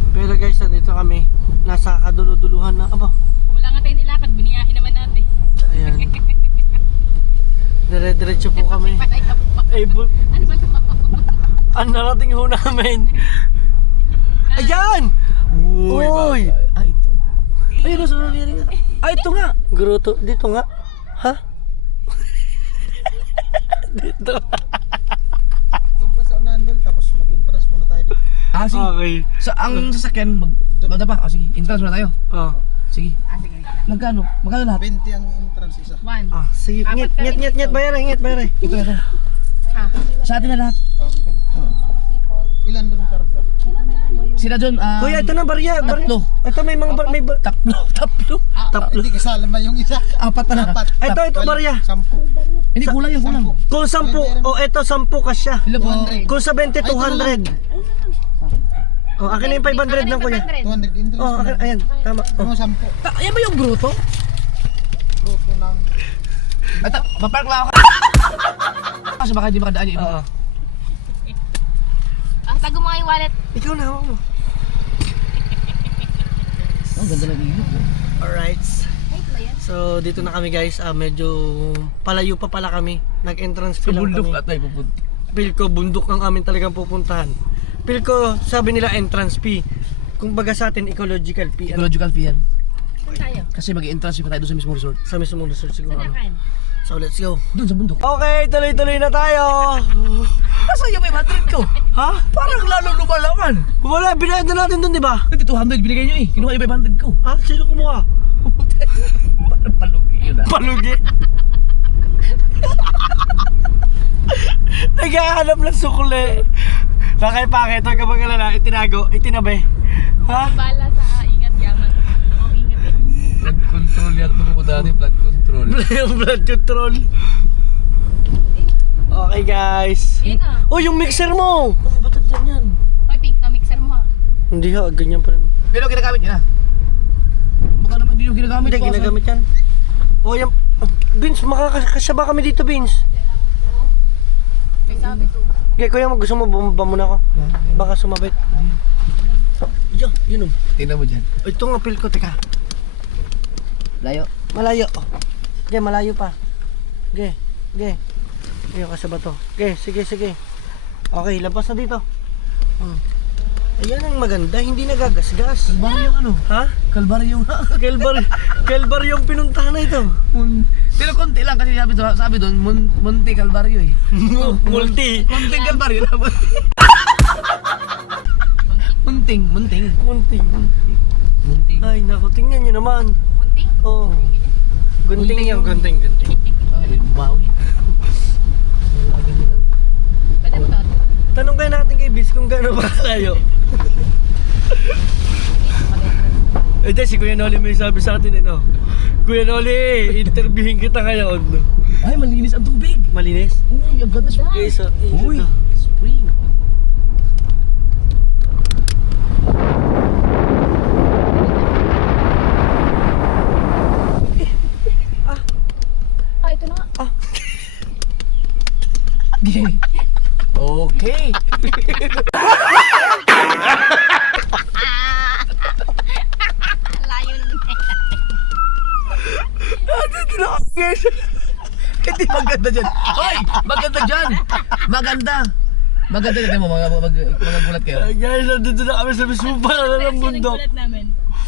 Pero guys, nandito kami. Nasa kaduluduluhan na. Aba, Wala nga tayo nilakad, biniyahin naman natin. ayan. Dire-diretso po kami. Patay ka pa. Ano ba ito? Ang narating ho namin. Ayan! Uy! Ah, ito. Ayun na, sorry nga. Ah, ito nga. Grotto, dito nga. Ha? Dito. Doon pa sa unahan doon, tapos mag-entrance muna tayo dito. Ah, sige. Okay. Sa ang sasakyan, magdapa. Ah, sige. Entrance muna tayo. Oh. Sige. Sige, wait lang. Magkano? Magkano lahat? 20 ang entrance isa. One. Ah, sige. Nyet, bayaran. Ito. Ah. Sa atin na lahat. Okay ka na. Ilan doon karga? Sila John, Kuya, ito na barya. tatlo. Ito may mga Tatlo. Tatlo. Hindi kasama yung isa. Apat na. Apat. Ito barya. 10. Hindi, kulang yung kulang. Kung 10, ito 10 kasya. Sila po. 200. Kung sa 20, 200. Oh, akin na yung 500 lang kuya. 200 interest. Oh, akin, ayan, tama. Oh. Ano 10? Ayan ba yung bruto? Grupo ng... Papark lang ako. Kasi baka hindi makadaan yung iba. Oo. Tago mo nga yung wallet. Ikaw na hawak mo. Ang ganda ng ilog. Alright. Ay, ito ba yan? So, dito na kami guys. Medyo palayo pa pala kami. Nag-entrance Sa fee lang bundok kami. at tayo pupunta. Feel ko bundok ang amin talagang pupuntahan. Feel ko sabi nila entrance fee. Kung baga sa atin ecological fee. Ecological fee yan. Saan tayo? Kasi mag-i-entrance fee pa tayo doon sa mismo resort. Sa mismong resort siguro. Saan akin? So, let's go. Doon sa bundok. Okay, tuloy-tuloy na tayo. Nasaan yung 500 ko? Ha? Parang lalo lumalaman. Wala, binayad na natin dun, di ba? Hindi, 200 binigay nyo eh. Kinuha yung 500 ko. Ha? Sino kumuha? Parang palugi yun ah. Palugi. Naghahanap ng sukle. Nakay-pakit, huwag ka mag-alala, itinago, itinabi. Ha? Bala sa ingat yaman. Oo, ingat eh. Blood control yan. Pupunta natin blood control. Blood control. Okay guys. Yun ah. Oh, yung mixer mo! Oh, ba't andyan yan? Oy, pink na mixer mo ha. Hindi ha, ganyan pa rin. Pero ginagamit yun ah. Baka naman hindi yung ginagamit Hindi, ko. ginagamit yan. Oh, yan. Oh, Vince, makakasya ba kami dito, Vince? May sabi to. Okay, kuya, gusto mo bumaba muna ako? Baka sumabit. Yan, yun o. Tingnan mo dyan. Oh, ito nga feel ko, teka. Layo. Malayo. Okay, malayo pa. Okay, okay. Ayun ka sa bato. Okay, sige, sige. Okay, labas na dito. Ayan ang maganda, hindi nagagasgas. Kalbaryo yung ano? Ha? Kalbaryo yung Kelbar yung pinuntahan na ito. Pero konti lang kasi sabi doon, Monte Calvario eh. Multi. Munting Calvario lang. Munting. Munting. Ay, naku, tingnan nyo naman. Munting? Oh. Gunting Gunting yung yung- gunting. Ay, bawi. Wala, ganyan lang. Pwede mo to? Tanong kayo natin kay Biz kung gaano ba tayo. Eh, di, si Kuya Noli may sabi sa atin eh, no? Kuya Noli, interviewin kita ngayon. Ay, malinis ang tubig. Malinis? Uy, ang ganda siya. Okay, so, Uy, spring. Ah, ito na nga. Okay. Layo naman. Hindi maganda dyan. Hoy, maganda dyan. Maganda. Maganda dyan mo, magagulat kayo. Ay, guys, nandito na kami sa mismo pala ng bundok. namin.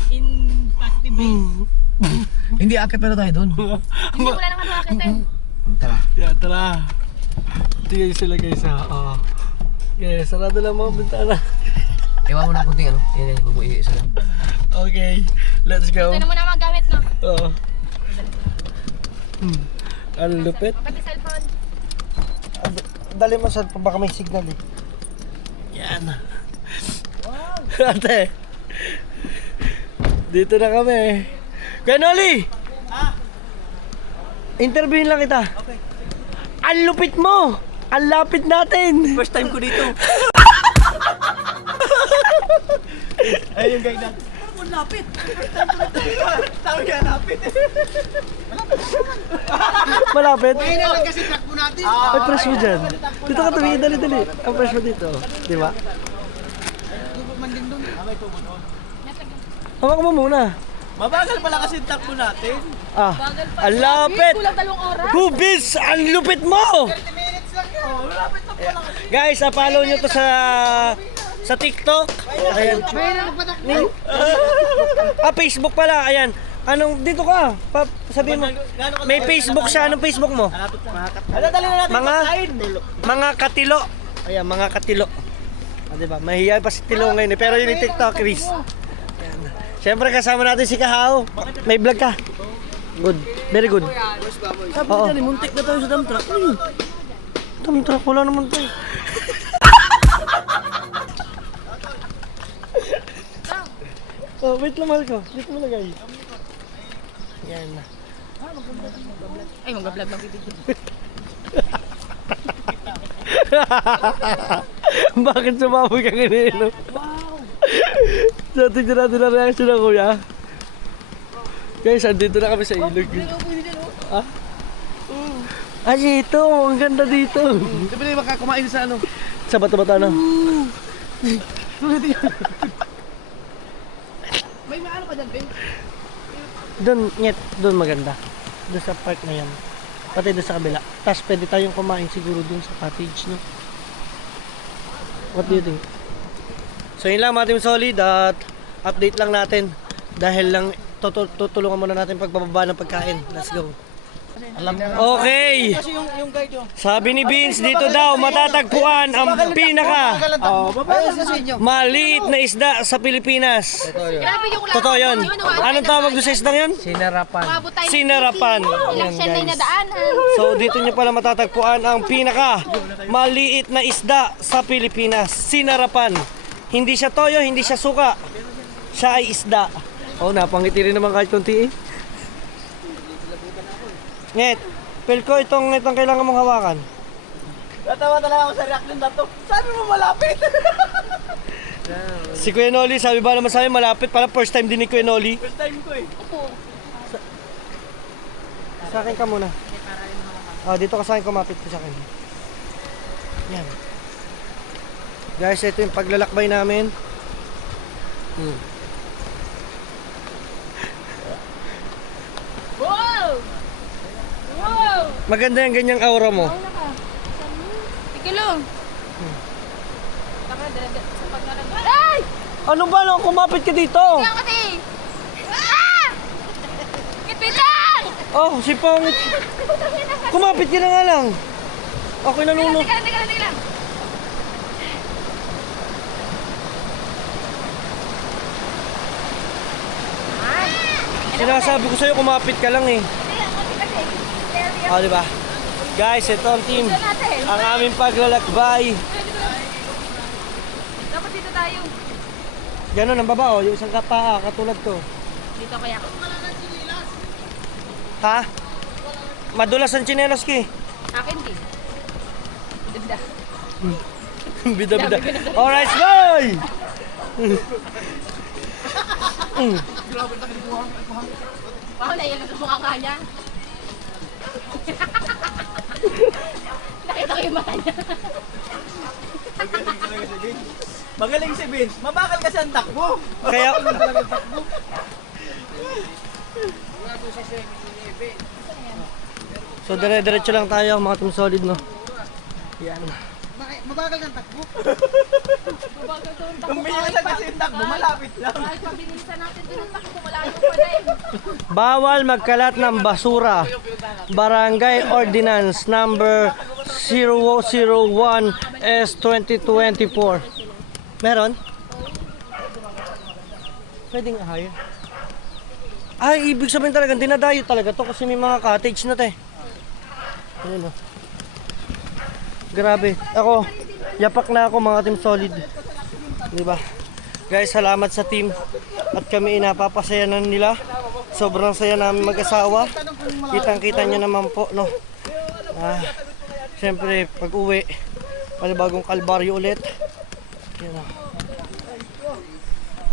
In positive way. Hindi, akit pero tayo doon. Hindi, wala nang nakakita eh. Tara. Yan, tara. Tingnan sila guys ha. Oh. Okay, sarado lang mga bintana. Ewan mo na kunting ano. Yan, isa lang. Okay, let's go. Ito na muna magamit, no? Oo. Ang lupit. Pati cellphone. Dali mo sa baka may signal eh. Yan. Ate. Dito na kami. Kuya Noli! Interviewin lang kita. Okay. Ang lupit mo! Ang lapit natin! First time ko dito. Ayun yung guide natin. Ang lapit! Tawag yan, lapit. Malapit? Ayun na lang kasi takbo natin. Ay, press mo dyan. Dito ka tumingin, dali. Ang press mo dito. Di ba? Tubo man din doon. Hawak mo muna. Mabagal pala kasi takbo natin. Ah, ang lapit! Kulang 2 oras. Hubis! Ang lupit mo! 30 minutes lang yun. Malapit na pala. Guys, follow nyo to sa TikTok. Ayan. Facebook pala. Ayan. Anong, dito ka. Sabihin mo. May Facebook siya. Anong Facebook mo? Mga katilo. Ayan, mga katilo. Diba? Mahiya pa si Tilo ngayon eh. Pero yun yung TikTok, Chris. Ayan. Siyempre kasama natin si Kahaw. May vlog ka. Good. Very good. Sabi ko dyan, muntik na tayo sa dump truck. Dump truck, wala naman tayo. Oh, wait lang, mahal ko. Dito mo lagay. Yan na. Ay, mag-vlog lang bibigyan. Bakit sumaboy ka ganito? Wow! So, tignan natin ang reaction ng kuya. Guys, andito na kami sa ilog. Ah? Ay, ito. Ang ganda dito. Di ba na makakumain sa ano? Sa bato-bato na. May maano ka dyan, Ben? Doon maganda. Doon sa park na yan. Pati doon sa kabila. Tapos pwede tayong kumain siguro doon sa cottage, no? What do you think? So yun lang mga Team Solid at update lang natin. Dahil lang tutulungan muna natin pagbababa ng pagkain. Let's go. Okay. Yung guide yung. Sabi ni Vince dito daw matatagpuan ang pinaka maliit na isda sa Pilipinas. Grabe yung Totoo yun. Anong tawag doon sa isdang yun? Umabot tayo ng Sinarapan. ilang siya na nadaanan. So dito nyo pala matatagpuan ang pinaka maliit na isda sa Pilipinas. Sinarapan. Hindi siya toyo, hindi siya suka. Siya ay isda. Oh, napangiti rin naman kahit konti eh. Nget, feel ko itong kailangan mong hawakan. Natawa talaga ako sa reaction na to. Sabi mo malapit. Si Kuya Noli, sabi ba naman sa amin malapit? Para first time din ni Kuya Noli. First time ko eh. Sa akin ka muna. Dito ka sa akin, kumapit ko sa akin. Yan. Guys, ito yung paglalakbay namin. Wow! Wow! Maganda yung ganyang aura mo. Sige lang. Taka, dalaga sa paglalagay. Ay! Ano ba no? Kumapit ka dito. Kaya kasi! Ah! Kipitan! Oh, si Pangit. Kumapit ka na nga lang. Ako'y nanunod. Teka lang. Sinasabi ko sa'yo, kumapit ka lang eh. Oh, di ba? Guys, ito ang team. Ang aming paglalakbay. Dapat dito tayo. Ganon ang baba oh, yung isang kapaa, katulad ko. Dito kaya ako. Ha? Madulas ang tsinelas ko eh. Akin din. Ganda. Bida-bida. Alright, boy! Wow, naiyan na sa mukha ka niya. Nakita ko yung mata niya. Magaling si Vince. Mabakal kasi ang takbo. Kaya... So, dire-diretso lang tayo, mga Team Solid, no? Yan. Mabagal kang takbo. Kung binilisan kasi yung takbo, malapit lang. Kahit pag binilisan natin din ang takbo, malayo pa na eh. Bawal magkalat ng basura. Barangay Ordinance number 001 S2024. Meron? Pwedeng hire. Ay, ibig sabihin talaga, dinadayo talaga to kasi may mga cottage na te. Ayun o. Grabe. Ako, yapak na ako mga Team Solid. Diba? Guys, salamat sa team. At kami inapapasaya na nila. Sobrang saya namin mag-asawa. Kitang-kita nyo naman po, no? Siyempre, pag uwi, panibagong kalbaryo ulit. Yan o.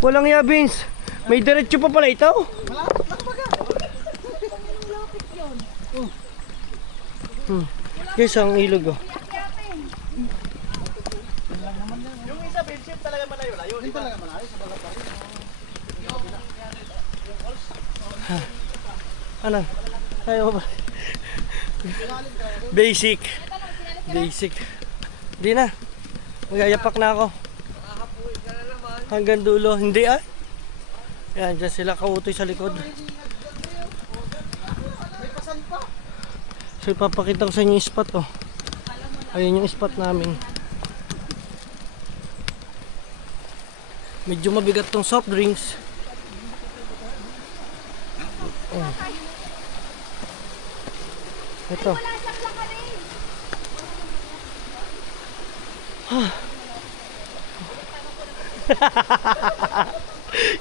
Walang ya, Vince. May diretso pa pala ito. Guys, ang ilog oh. Yung isa, Vince, talaga malayo-layo. Hindi talaga malayo sa bagat pa rin. Ano? Ayaw ba? Basic. Basic. Hindi na. Magayapak na ako. Hanggang dulo. Hindi ah. Yan, dyan sila kautoy sa likod. So ipapakita ko sa inyo yung spot oh. Ayun yung spot namin. Medyo mabigat tong soft drinks. Oh. Ito.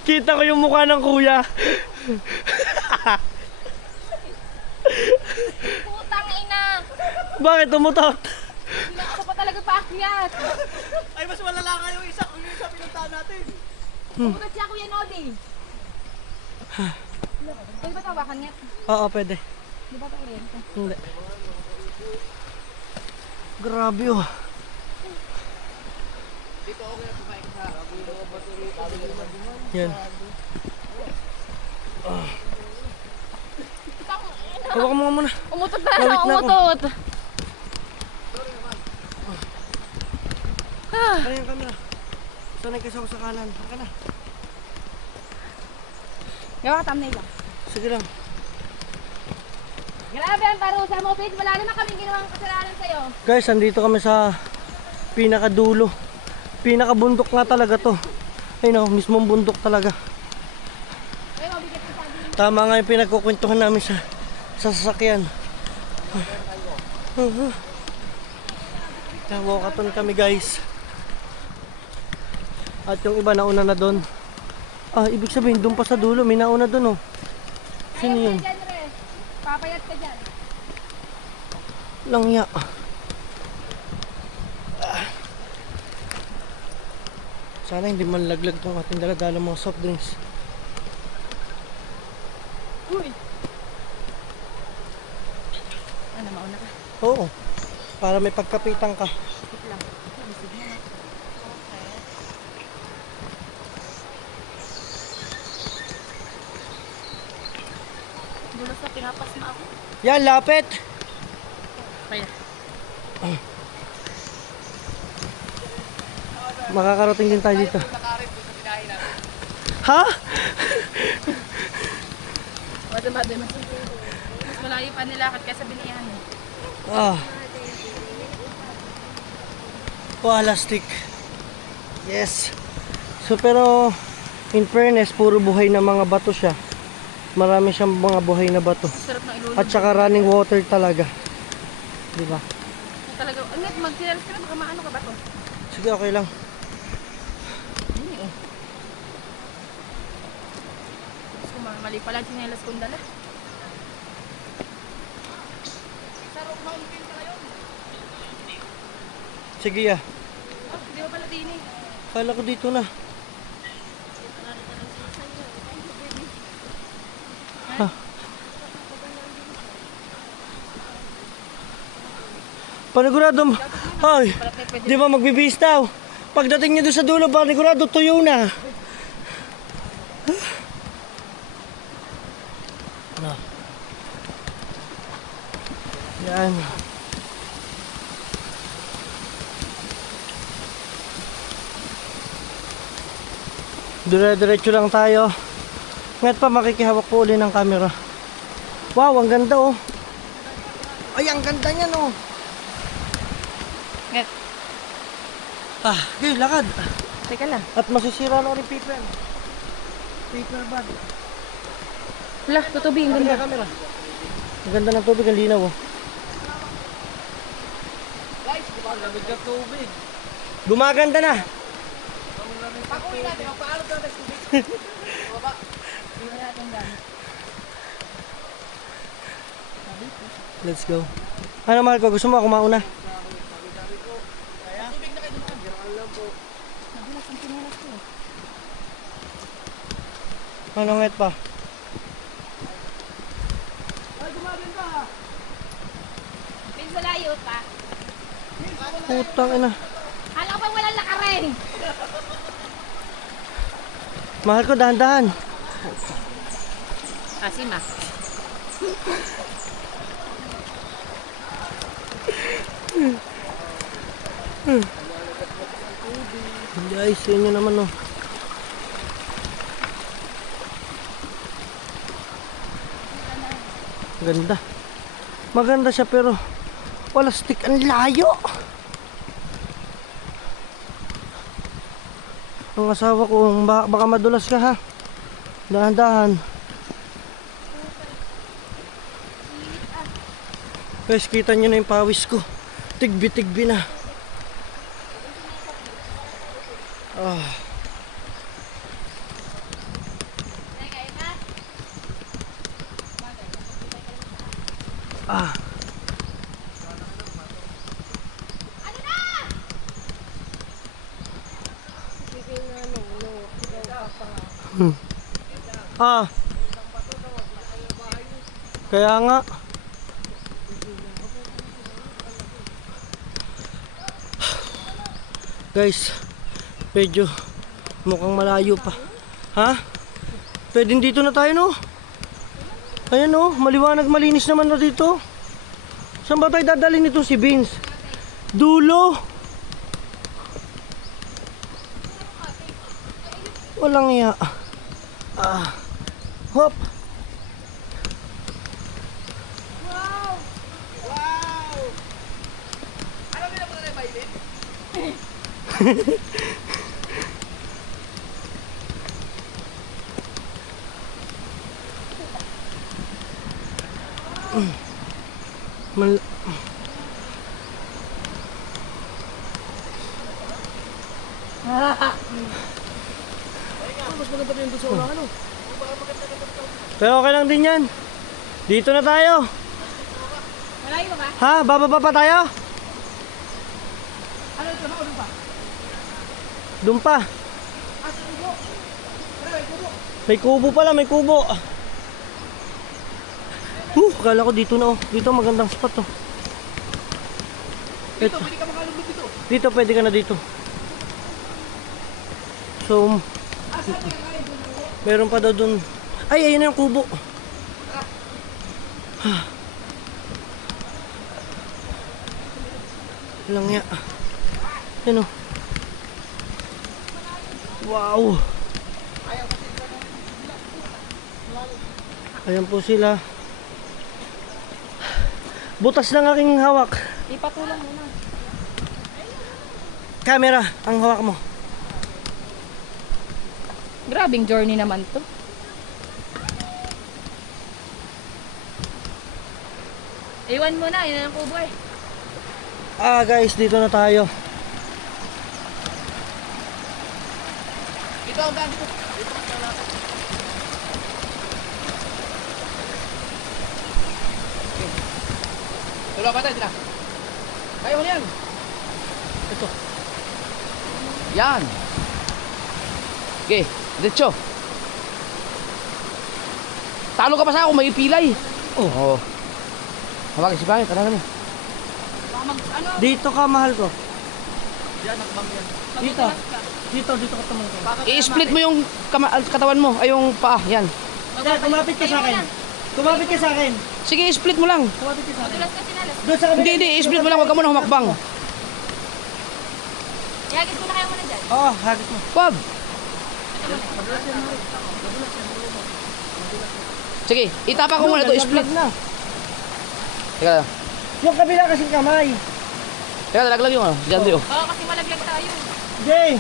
Kita ko yung mukha ng kuya. Putang ina! Bakit tumutot? Hindi na ako pa talaga paakyat. Ay, mas malala nga yung isa pinuntahan natin. Pumunta siya Kuya Nodi. Pwede ba tawakan niya? Oo, pwede. Di ba tayo rin? Hindi. Grabe oh. Yan. Hawakan mo nga muna. Umutot na Lawit na ako. umutot. Ano yung camera? Sanay kasi ako sa kanan. Haka na. Gawa ka thumbnail lang. Sige lang. Grabe ang parusa mo, Pete. Wala naman kaming ginawang kasalanan sa'yo. Guys, andito kami sa pinakadulo. Pinakabundok nga talaga to. Ayun oh, mismong bundok talaga. Ay, mabigat ka sabi. Tama nga yung pinagkukwentuhan namin sa sasakyan. Walkathon kami guys. At yung iba nauna na doon. Ah, ibig sabihin doon pa sa dulo, may nauna doon oh. Sino Ayaw yun? ka dyan, Re. Papayat ka dyan. Langya. Sana hindi man laglag tong ating daladala mga soft drinks. Uy! Ano, mauna ka? Oo. Para may pagkapitan ka. Wait lang. Dulos na pinapas na ako. Yan, lapit! Kaya. Makakarating din tayo dito. Ha? Madamada mas. Mas malayo pa nilakad kaysa biniyahan eh. Ah. Wala stick. Yes. So pero in fairness, puro buhay na mga bato siya. Marami siyang mga buhay na bato. Sarap ng ilulog. At saka running water talaga. Di ba? Talaga, angit, magsilalas ka na, baka maano ka ba to? Sige, okay lang. Hindi eh. Gusto ko mali pala ang sinelas kong dala. Sarap mountain ka ngayon. Sige ah. Oh, hindi ba pala din eh. Kala ko dito na. Ha? Panigurado mo. Ay, di ba magbibihis daw? Pagdating niya doon sa dulo, panigurado, tuyo na. Ano? Yan. Dire-diretso lang tayo. Ngayon pa makikihawak po uli ng camera. Wow, ang ganda oh. Ay, ang ganda niyan oh. Nget, Ah, okay, lakad. teka lang. At masisira na rin paper. Paper bag. Wala, tutubing Ang ganda. camera. Ang ganda ng tubig, ang linaw oh. Gumaganda na. Let's go. Ano mahal ko? Gusto mo ako mauna? Ano nget pa? Pinsa layo pa. Putang ina. Hala ko bang walang lakarin? Mahal ko, dahan-dahan. Kasi ma. Guys, yun nyo naman oh. Ganda. Maganda siya pero wala stick, ang layo. Ang asawa ko, baka madulas ka ha. Dahan-dahan. Guys, kita nyo na yung pawis ko. Tigbi-tigbi na. Ah. Ah. Ah. Kaya nga. Guys, medyo mukhang malayo pa. Ha? Pwedeng dito na tayo, no? Ayan, no? Maliwanag, malinis naman na dito. Saan ba tayo dadalhin nito si Vince? Dulo! Walang iya. Ah. Hop! Mal Pero okay lang din yan. Dito na tayo. Malayo ba? Ha? Bababa pa tayo? Ano ito? Ano pa? Doon pa. May kubo pala, may kubo. Kala ko dito na, oh. Dito magandang spot, oh. Dito, pwede ka makalubog dito. Dito, pwede ka na dito. So, meron pa daw dun. Ay, ayun na yung kubo. Lang ya. Yan, oh. Wow. Ayan po sila. Butas ng aking hawak. Ipatulang muna. Camera, ang hawak mo. Grabing journey naman to. Iwan mo na, yun ang kubo eh. Ah guys, dito na tayo. Dito ang daan dito. Dito ang daan. Okay. Tuloy pa tayo, tira. Kaya mo yan. Ito. Yan. Okay, diretso. Talo ka pa sa ako, may pilay. Oh. Hawagin si Pangit, ano mo? Ano? Dito ka, mahal ko. Yan, nakabang yan. Dito. Dito ka tumang ko. I-split mo yung katawan mo, ay yung paa, yan. Dad, kumapit ka sa akin. Kumapit ka sa akin. Sige, i-split mo lang. Kumapit ka sa akin. Tulas ka sinalas. Doon sa kabila. Hindi, i-split mo lang, huwag ka muna humakbang. Ihagis ko na kayo muna dyan. Oo, hagis mo. Wag! Sige, itapa ko muna ito, i-split. na. Teka lang. Yung kabila kasing kamay. Teka, laglag yung ano, dyan diyo. Oo, kasi malaglag tayo. Jay!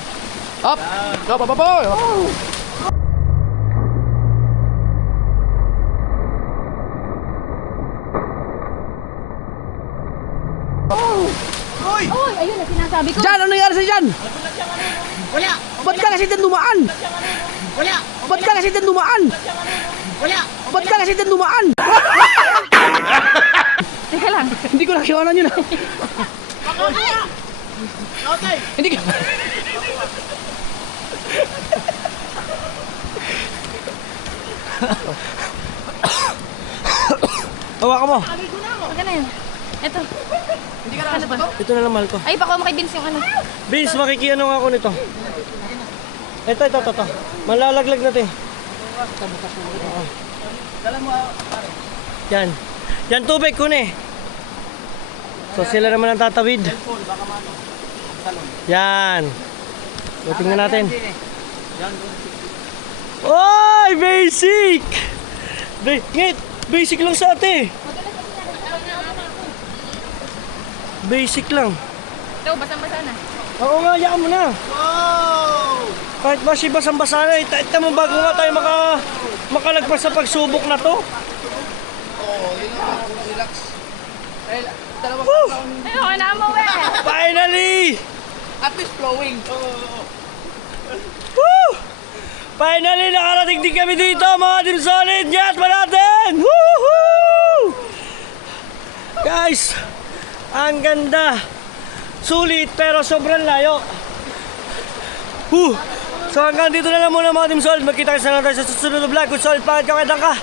Up! Up, up, up, up! Uy, ayun na sinasabi ko. Jan, ano nangyari sa Jan? Wala! Ba't ka kasi dyan dumaan? Wala! Ba't ka kasi dyan dumaan? Wala! Ba't ka kasi dyan dumaan? Teka lang. Hindi ko nakiwanan yun ah. Okay! Hindi ka... Hawakan mo. Huwag ka na yun. Ito. Hindi ka Ano ba? Ito na lang, mahal ko. Ay, pakuha mo kay Vince yung ano. Vince, makikiano nga ako nito. Ito. Malalaglag natin. Yan. Yan tubig ko eh. So sila naman ang tatawid. Yan. So, tingnan natin. Oy, basic! Ngit, basic lang sa ate. Basic lang. Ito, basang-basa na. Oo nga, yakan mo na. Wow! Kahit basang-basa na, ito mo bago nga tayo makalagpas sa pagsubok na to. Relax. Dahil, dalawang Woo! Ay, okay na mo, eh. Finally! at least flowing. Woo! Finally, nakarating din kami dito, mga Team Solid. Yat pa natin! Woohoo! Guys, ang ganda. Sulit pero sobrang layo. So hanggang dito na lang muna mga Team Solid. Magkita kasi na lang tayo sa susunod na vlog. Kung solid pa at kakadang ka,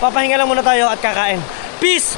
papahinga lang muna tayo at kakain. Peace!